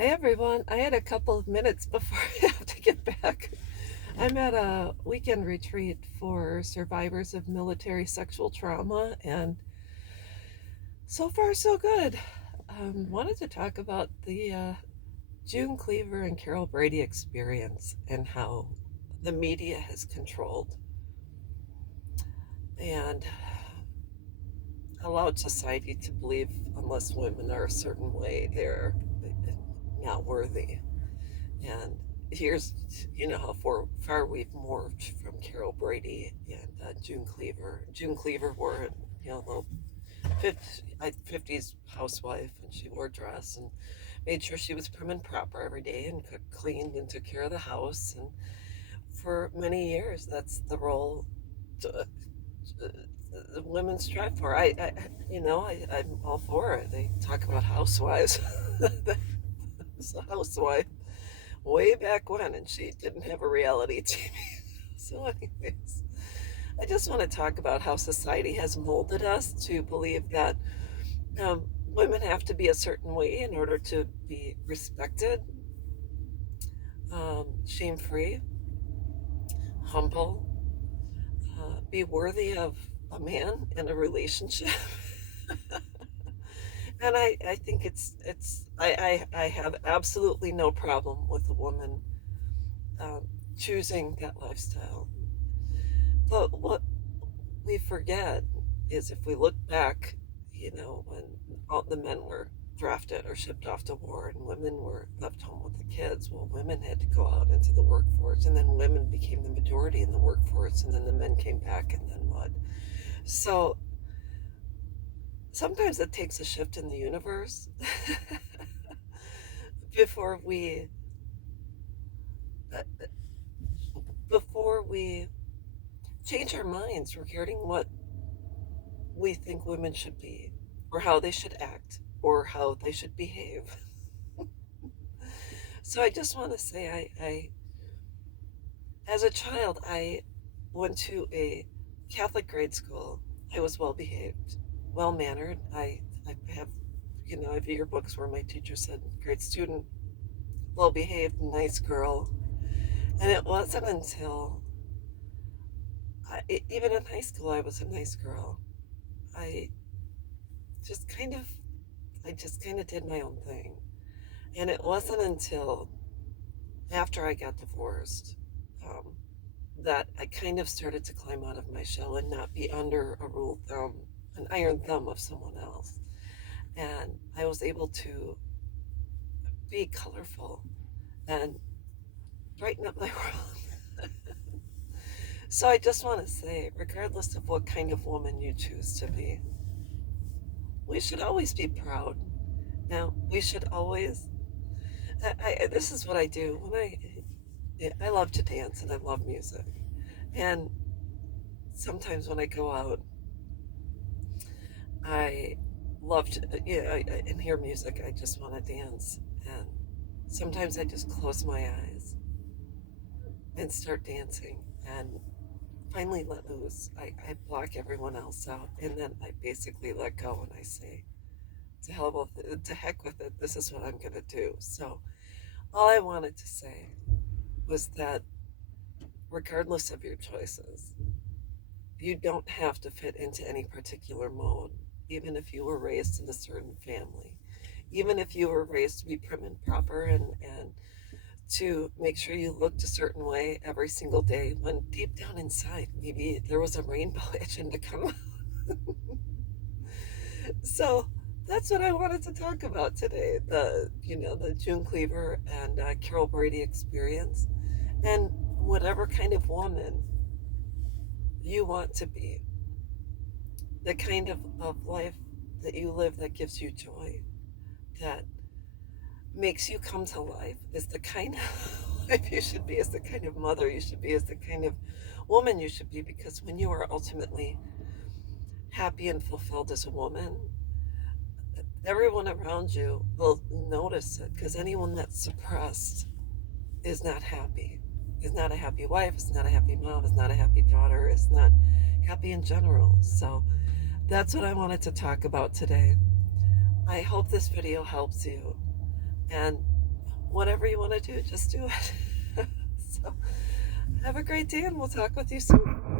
Hey everyone, I had a couple of minutes before I have to get back. I'm at a weekend retreat for survivors of military sexual trauma, and so far so good. Wanted to talk about the June Cleaver and Carol Brady experience and how the media has controlled and allowed society to believe unless women are a certain way, they're not worthy. And here's, how far we've morphed from Carol Brady and June Cleaver. June Cleaver wore, little 50s housewife, and she wore a dress and made sure she was prim and proper every day and cooked, cleaned, and took care of the house. And for many years, that's the role the women strive for. I'm all for it. They talk about housewives. It's a housewife way back when, and she didn't have a reality TV. So, anyways, I just want to talk about how society has molded us to believe that women have to be a certain way in order to be respected, shame free, humble, be worthy of a man in a relationship. And I think I have absolutely no problem with a woman um, choosing that lifestyle. But what we forget is if we look back, when all the men were drafted or shipped off to war and women were left home with the kids, well, women had to go out into the workforce, and then women became the majority in the workforce, and then the men came back, and then what? So sometimes it takes a shift in the universe before we uh, before we change our minds regarding what we think women should be, or how they should act, or how they should behave. So I just want to say, as a child, I went to a Catholic grade school. I was well behaved, well mannered. I have, I have yearbooks where my teacher said, "Great student, well behaved, nice girl." And it wasn't until even in high school, I was a nice girl. I just kind of, I just kind of did my own thing. And it wasn't until after I got divorced um, that I kind of started to climb out of my shell and not be under a rule thumb, an iron thumb of someone else. And I was able to be colorful and brighten up my world. So I just want to say, regardless of what kind of woman you choose to be, we should always be proud. Now, we should always. This is what I do when I love to dance and I love music. And sometimes when I go out, I love to, and hear music. I just want to dance. And sometimes I just close my eyes and start dancing and finally let loose. I block everyone else out, and then I basically let go and I say, to heck with it. This is what I'm going to do. So all I wanted to say was that regardless of your choices, you don't have to fit into any particular mode, even if you were raised in a certain family, even if you were raised to be prim and proper and to make sure you looked a certain way every single day, when deep down inside, maybe there was a rainbow itching to come out. So that's what I wanted to talk about today. The June Cleaver and Carol Brady experience, and whatever kind of woman you want to be, the kind of life that you live that gives you joy, that makes you come to life, is the kind of life you should be, is the kind of mother you should be, is the kind of woman you should be. Because when you are ultimately happy and fulfilled as a woman, everyone around you will notice it, because anyone that's suppressed is not happy, is not a happy wife, is not a happy mom, is not a happy daughter, is not happy in general. So that's what I wanted to talk about today. I hope this video helps you. And whatever you want to do, just do it. So have a great day and we'll talk with you soon.